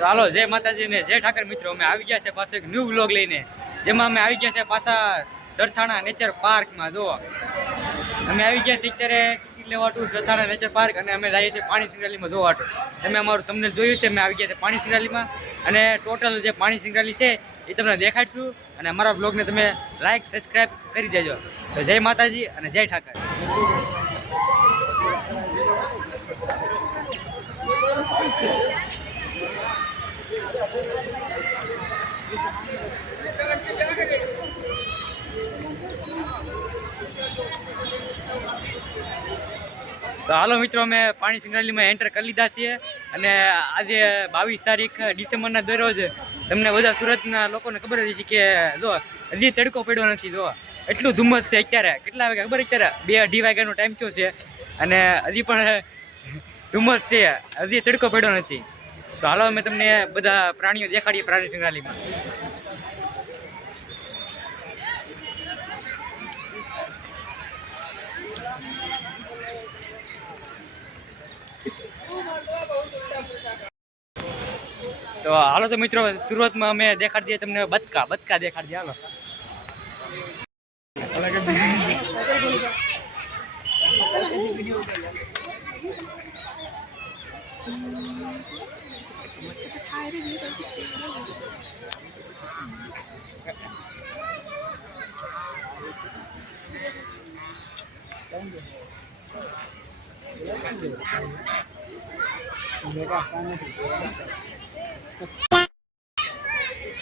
તો હાલો જય માતાજી ને જય ઠાકર મિત્રો, અમે આવી ગયા છે પાછો એક ન્યૂ વ્લોગ લઈને, જેમાં અમે આવી ગયા છે પાછા સરથાણા નેચર પાર્કમાં. જો અમે આવી ગયા છીએ અત્યારે ટિકિટ લેવાટું સરથાણા નેચર પાર્ક, અને અમે જઈએ છીએ પાણી સિંગરાલીમાં જોવાટું. તમે અમારું તમને જોયું છે, અમે આવી ગયા છે પાણી સિંગરાલીમાં, અને ટોટલ જે પાણી સિંગરાલી છે એ તમને દેખાડશું. અને અમારા બ્લોગને તમે લાઈક સબસ્ક્રાઈબ કરી દેજો. તો જય માતાજી અને જય ઠાકર. તો હાલો મિત્રો, અમે પાણી સિંગરાલીમાં એન્ટર કરી લીધા છીએ, અને આજે 22 તારીખ ડિસેમ્બરના દરરોજ તમને બધા સુરતના લોકોને ખબર જ છે કે જો હજી તડકો પડ્યો નથી. જો એટલું ધુમ્મસ છે અત્યારે. કેટલા વાગ્યા ખબર? અત્યારે 2-2:30 વાગ્યાનો ટાઈમ થયો છે, અને હજી પણ ધુમ્મસ છે, હજી તડકો પડ્યો નથી. તો હાલો અમે તમને બધા પ્રાણીઓ દેખાડીએ પ્રાણી સિંગરાલીમાં. તો હાલો તો મિત્રો, શરૂઆતમાં અમે દેખાડી દઈએ તમને બતકા દેખાડી દઈએ. હાલો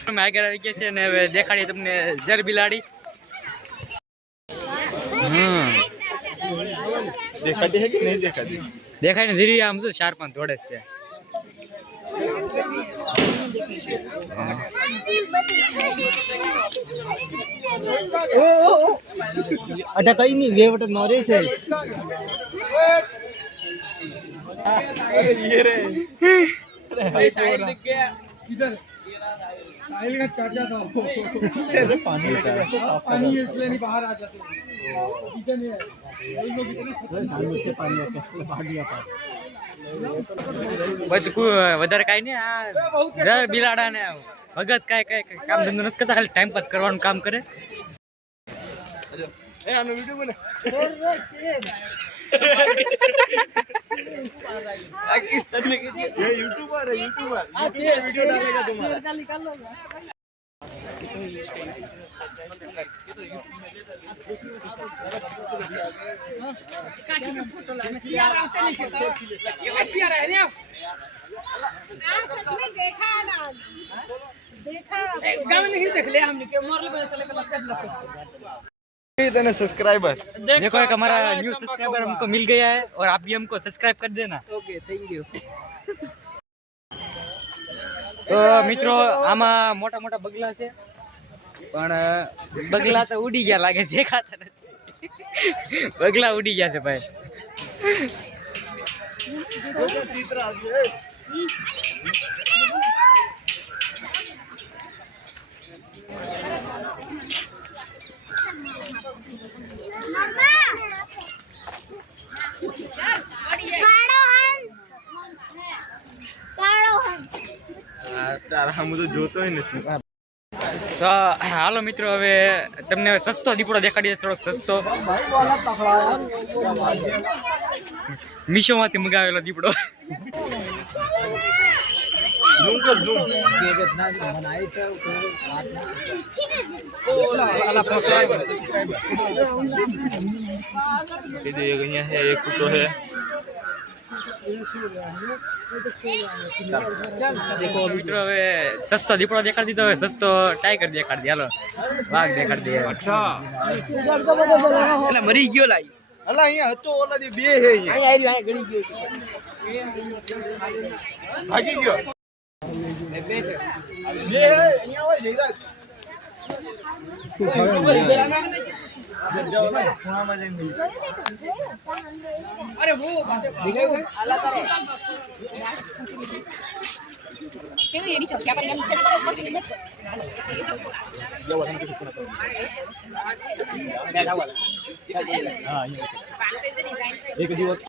અમે આગળ આવી ગયા છે, અને હવે દેખાડીએ તમને જર બિલાડી. દેખાતી है कि नहीं देखाती? દેખાય ને ધીરે આમ તો 4-5 દોડે છે. अटा कहीं नहीं वेवट नोरे से ये रे साहिल दिख गया इधर. साहिल का चाचा था. पानी लेके ऐसे साफ पानी इसलिए नहीं बाहर आ जाते. किचन है वही लोग इतने खतरनाक पानी कैसे भाग गया था. બસ વધારે કાંઈ નહીં. આ જર બિલાડા ને ભગત કાંઈ કામ ધંધો નથી કરતા, ખાલી ટાઈમ પાસ કરવાનું કામ કરે. ए आनो वीडियो बने पाकिस्तान में ये यूट्यूबर है. वीडियो डालेगा तुम्हारा. निकाल लो काटी का फोटो ला. मैं सियारा आते नहीं कहता. ये सियारा है ना. सच में देखा है ना, देखा गाँव में नहीं देख लिया हमने के मोरले में चले के लगता इतने सब्सक्राइबर. देखो एक हमारा न्यू सब्सक्राइबर हमको मिल गया है, और आप भी हमको सब्सक्राइब कर देना. Okay thank you. તો મિત્રો, આમાં મોટા મોટા બગલા છે, પણ બગલા તો ઉડી ગયા લાગે, દેખાતા નથી. બગલા ઉડી ગયા છે ભાઈ. તારા હું તો જોતો નથી. તો હાલો મિત્રો, હવે તમને સસ્તો દીપડો દેખાડીએ, થોડોક સસ્તો. મીશોમાંથી મંગાવેલો દીપડો. ઝૂમ કર ઝૂમ. ये जो ये गैया है, एक तो है. देखो મિત્રો, હવે સસ્તો દીપડો દેખાડી દીધો, હવે સસ્તો ટાઈગર દેખાડી દે. હાલો વાઘ દેખાડી દે. अच्छा એટલે મરી ગયો લાઈ. અલા અહીંયા હતો ઓલા દી બે હે અહીંયા. અહીંયા ગણી ગયો. ભાગી ગયો. બે હે અહીંયા હોય જયરાજ. अरे वो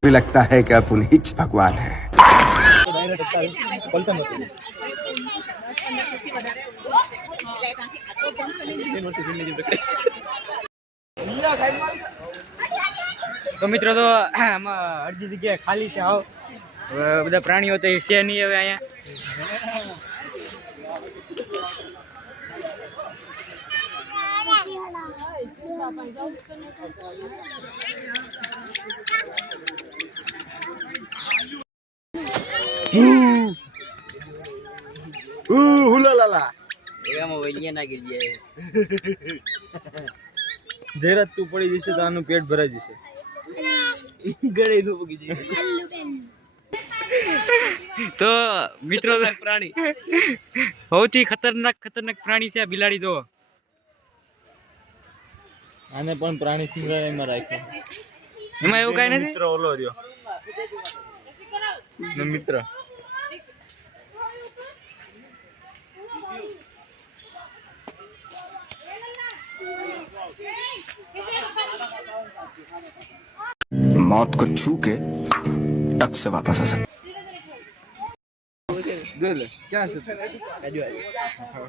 भी लगता है कि आप उन्हीं भगवान है। તો મિત્રો તો આમાં અડધી જગ્યાએ ખાલી છે. આવો બધા પ્રાણીઓ તો છે નહીં હવે અહીંયા. જયરાજ તું પડી જશે તો આનું પેટ ભરાઈ જશે. ગળે નું પગી જશે. તો મિત્રો પ્રાણી સૌથી ખતરનાક પ્રાણી છે આ બિલાડી. તો આને પણ પ્રાણી સંગ્રહાલયમાં રાખ્યો. એમાં એવું કઈ નથી. મિત્ર ઓલો રહ્યો મિત્ર. मौत को छू के टक से वापस आ सकते.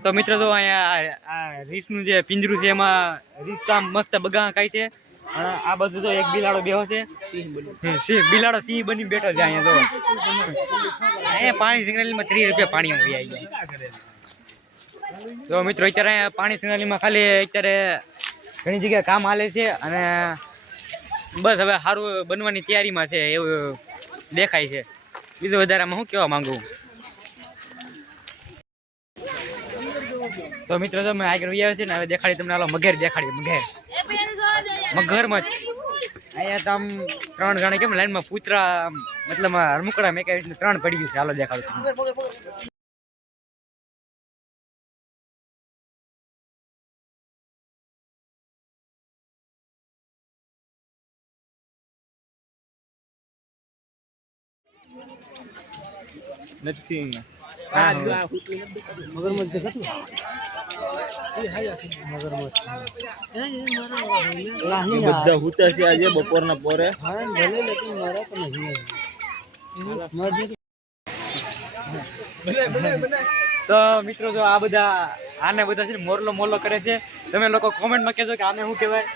તો મિત્રો તો અહીંયા આ રીસનું જે પિંજરું છે એમાં રીસ આમ મસ્ત બગા ખાય છે. અને આ બધું તો એક બિલાડો બેહો છે. બિલાડો સિંહ બની બેઠો છે અહીંયા. તો અહીંયા પાણી સિગ્નલમાં 30 રૂપિયા પાણી આવી જાય. તો મિત્રો અત્યારે અહીંયા પાણી સિગ્નલમાં ખાલી અત્યારે ઘણી જગ્યાએ કામ હાલે છે અને બસ હવે સારું બનવાની તૈયારીમાં છે એવું દેખાય છે. બીજું વધારામાં હું કહેવા માંગુ. તો મિત્રો તમે આગળ આવ્યા છે ને હવે દેખાડી તમને હાલો મગેર દેખાડી. મગરમાં અહીંયા તો આમ 3 જણા કેમ લાઈનમાં પૂતરા મતલબ હરમુકડા મેં કઈ 3 પડી ગયું છે. હાલો દેખાડું. નથિંગ. બધા હુતા છે આજે બપોરના પોરે. તો મિત્રો જો આ બધા આને બધા છે ને મોરલો કરે છે. તમે લોકો કોમેન્ટમાં કહેજો કે આને શું કહેવાય.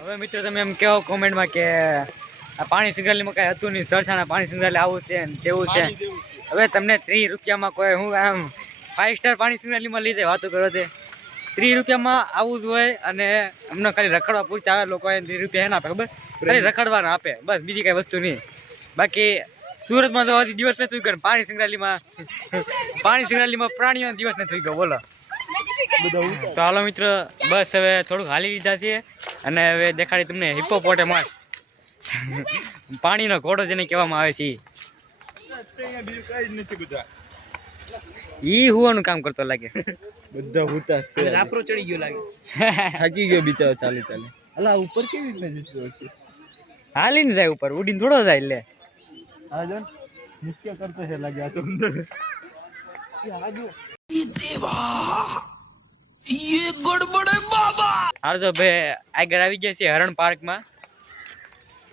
હવે મિત્રો તમે એમ કહો કોમેન્ટમાં કે આ પાણી સંગ્રહાલયમાં કાંઈ હતું નહીં. સરથાણા પાણી સંગ્રહાલય આવું છે ને કેવું છે. હવે તમને 30 રૂપિયામાં કોઈ હું આમ 5 સ્ટાર પાણી સંગ્રહાલયમાં લીધે વાતો કરો તે 30 રૂપિયામાં આવું જ હોય. અને અમને ખાલી રખડવા પૂરતા આવે લોકો 30 રૂપિયા એને આપે ખબર. ખાલી રખડવાના આપે બસ, બીજી કાંઈ વસ્તુ નહીં. બાકી સુરતમાં તો હજી દિવસ નથી ગયો. પાણી સંગ્રહાલયમાં પ્રાણીઓનો દિવસ નથી ગયો. બોલો. તો હાલો મિત્ર બસ હવે થોડુંક હાલી લીધા છે અને હવે દેખાડી તમને હિપ્પોપોટેમસ પાણીનો ઘોડો જેને કહેવામાં આવે છે. ઈ હુવાનું કામ કરતો લાગે. બધા હુતા છે. રાપરો ચડી ગયો લાગે. થાકી ગયો બિચારો ચાલી. અલા ઉપર કેવી રીતના જતો હશે? હાલીને જાય ઉપર, ઉડીને થોડો જાય. લે હા જો મુખ્ય કરતો છે લાગે આ તો અંદર. ये गड़बड़ है बाबा. હાલ તો ભાઈ આગળ આવી ગયા છે હરણ પાર્કમાં.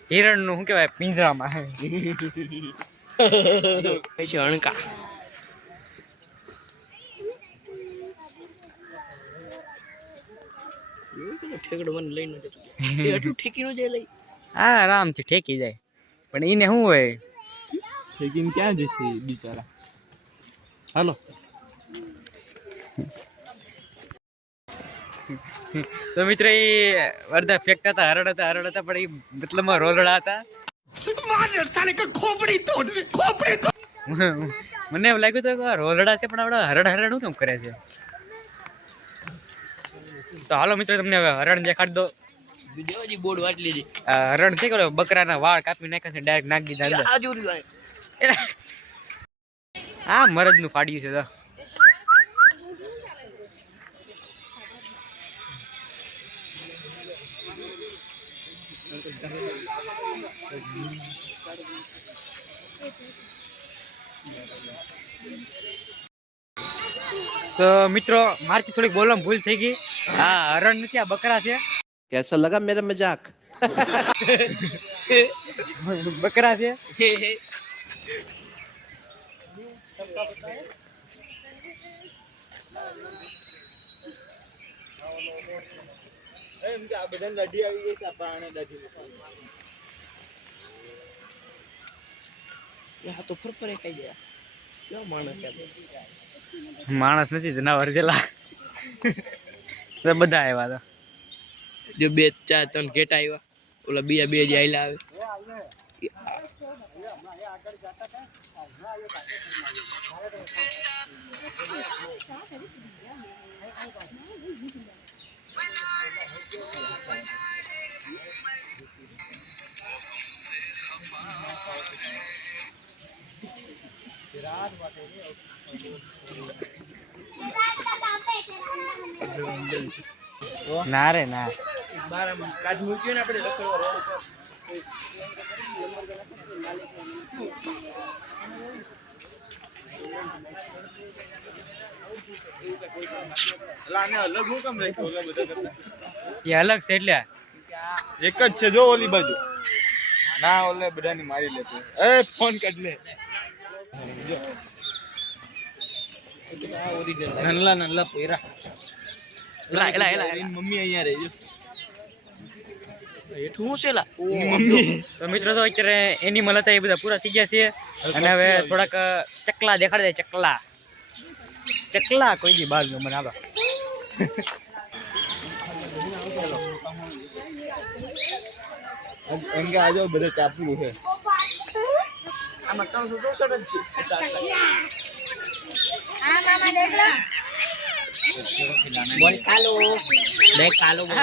હિરણ નું શું કહેવાય પિંજરામાં હણકા. હા આરામથી ઠેકી જાય. પણ એને શું હોય લેકિન ક્યાં જશે બિચારા. હાલો તો મિત્ર એ અડધા ફેંકતા હતા, હરડ હતા પણ એ મતલબમાં રોલડા હતા. મને એવું લાગ્યું હતું કે રોલડા છે પણ આપણે હરડ શું કેમ કરે છે. તો હાલો મિત્રો તમને હવે હરણ દેખાડી દો. બોર્ડ વાંચી લીધી. હરણ છે કરો બકરાના વાળ કાપી નાખ્યા છે, ડાયરેક્ટ નાખી દીધા અંદર. આ મરદ નું ફાડ્યું છે. તો તો મિત્રો મારથી થોડીક બોલવામાં ભૂલ થઈ ગઈ. આ હરણ નથી, આ બકરા છે. कैसा लगा मेरा मजाक? બકરા છે. तो फर पर एक गया क्यों मानस है માણસ નથી, જનાવર જેલા. તો બધા આવ્યા હતા. जो 2 4 3 गेट आया ओला बिया 2 जे आइला आवे ના રે ના. बार काज मूक्यो ने आपणे लखडवा रोड पर લાને અલગ હું કેમ રાખ્યો ઓલા બધા કરતા? એ અલગ છે એટલે એક જ છે જો ઓલી બાજુ. ના ઓલે બધાની મારી લેતો. એ ફોન કાઢ લે. નનલા નનલા પેરા એલા એલા એલા એની મમ્મી અહીંયા રહે છે એઠું હું છેલા એની મમ્મી. તો મિત્રો તો અત્યારે એનિમલ હતા એ બધા પૂરા થઈ ગયા છે અને હવે થોડાક ચકલા દેખાડે. ચકલા ચકલા કોઈ દી બાગ મને આવા. એમ કે આજો બધા ચાપલું છે. આમાં 364 જ છે. हाँ मामा देख लो બોલ કાલો દેખ કાલો બોલ.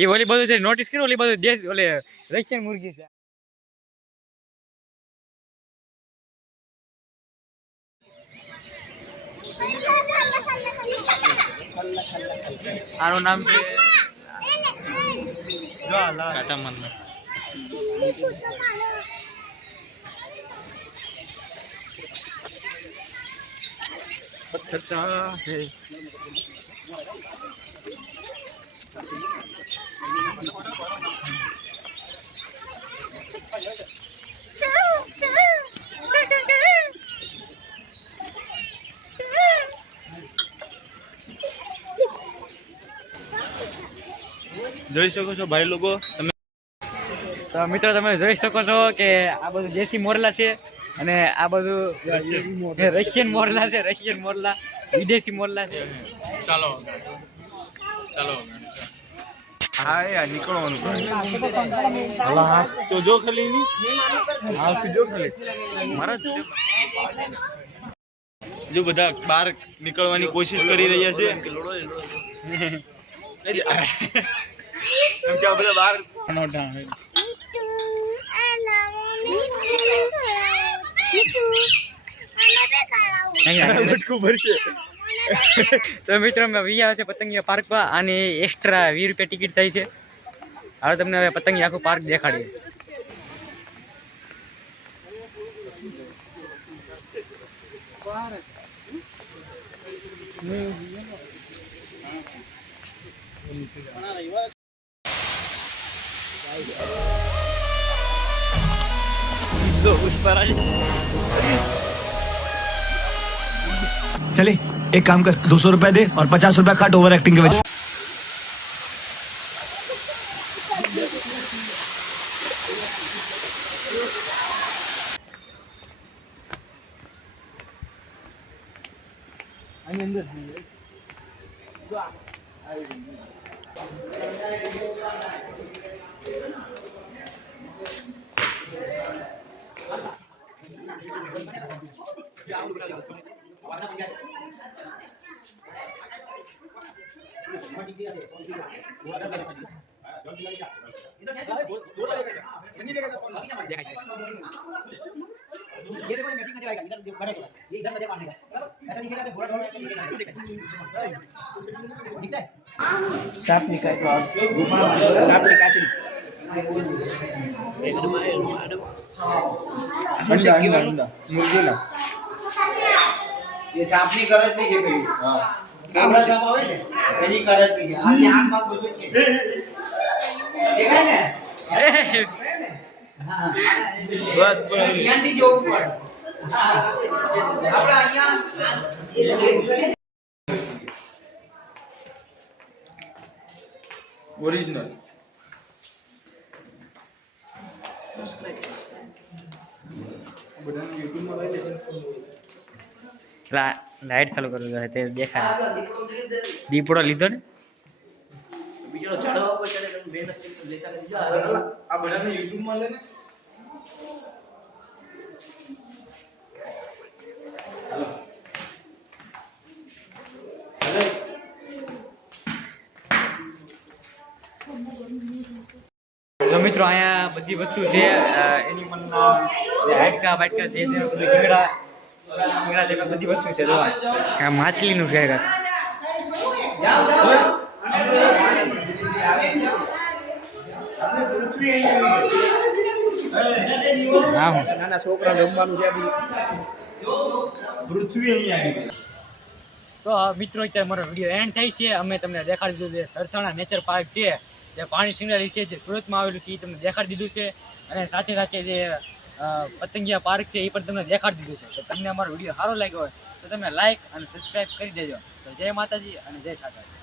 એ ઓલી બધું નોટિસ કર્યું, ઓલી બધું દેશ ઓલે રશિયન મુર્ગી છે. આનું નામ છે કાટામન. પથ્થર સા હે. જોઈ શકો છો ભાઈ લોકો તમે. તો મિત્રો તમે જોઈ શકો છો કે આ બધું દેશી મોરલા છે અને આ બધું રશિયન મોરલા છે. રશિયન મોરલા વિદેશી મોરલા છે. ચાલો ચાલો હા યાર નીકળવાનું. હલા હાથ તો જો ખાલી ની હાથ જો ખાલી મારા જ છે. જો બધા બહાર નીકળવાની કોશિશ કરી રહ્યા છે. એમ કે આ બધા બહાર ભટકું ભરશે. તો મિત્રો અમે વિયા છે પતંગિયા પાર્કમાં. આની એક્સ્ટ્રા 20 રૂપિયા ટિકિટ થઈ છે. હવે તમને હવે પતંગિયા આખું પાર્ક દેખાડીએ. चले एक काम कर 200 रुपया दे और 50 रुपया काट ओवर एक्टिंग के वजह. સાપની કાચડી ये सापनी करत नहीं के भाई हां આપણા સાપ આવે ને એની કરત નહીં આની આંખમાં ઘૂસું છે દેખાય ને હા બસ અહીંયાથી જોવું પડે આપણા અહીંયા ઓરિજિનલ બધાને યુટ્યુબમાં લઈ લેજો લાઈટ ચાલુ કરવું જોઈએ તે દેખાય દીપડો લીધો ને બીજો ચડવા પર ચડે તમે મહેનત લેતા લેજો આ બધાને યુટ્યુબમાં લે ને તો મિત્રો અહીંયા બધી વસ્તુ છે એનિમલના હાડકા બાટકા જે છે ભીંગડા જેવા બધી વસ્તુ છે જોવા આ માછલીનું છે હા હું નાના છોકરા રમવાનું છે પૃથ્વી અહીંયા આવી તો મિત્રો અત્યારે મારો વિડીયો એન્ડ થાય છે અમે તમને દેખાડી દીધું છે સરથાણા નેચર પાર્ક છે જે પાણી સિંગડાલી છે જે સુરતમાં આવેલું છે એ તમને દેખાડી દીધું છે અને સાથે સાથે જે પતંગિયા પાર્ક છે એ પણ તમને દેખાડી દીધું છે તો તમને અમારો વિડીયો સારો લાગ્યો હોય તો તમે લાઈક અને સબસ્ક્રાઈબ કરી દેજો તો જય માતાજી અને જય ઠાકર.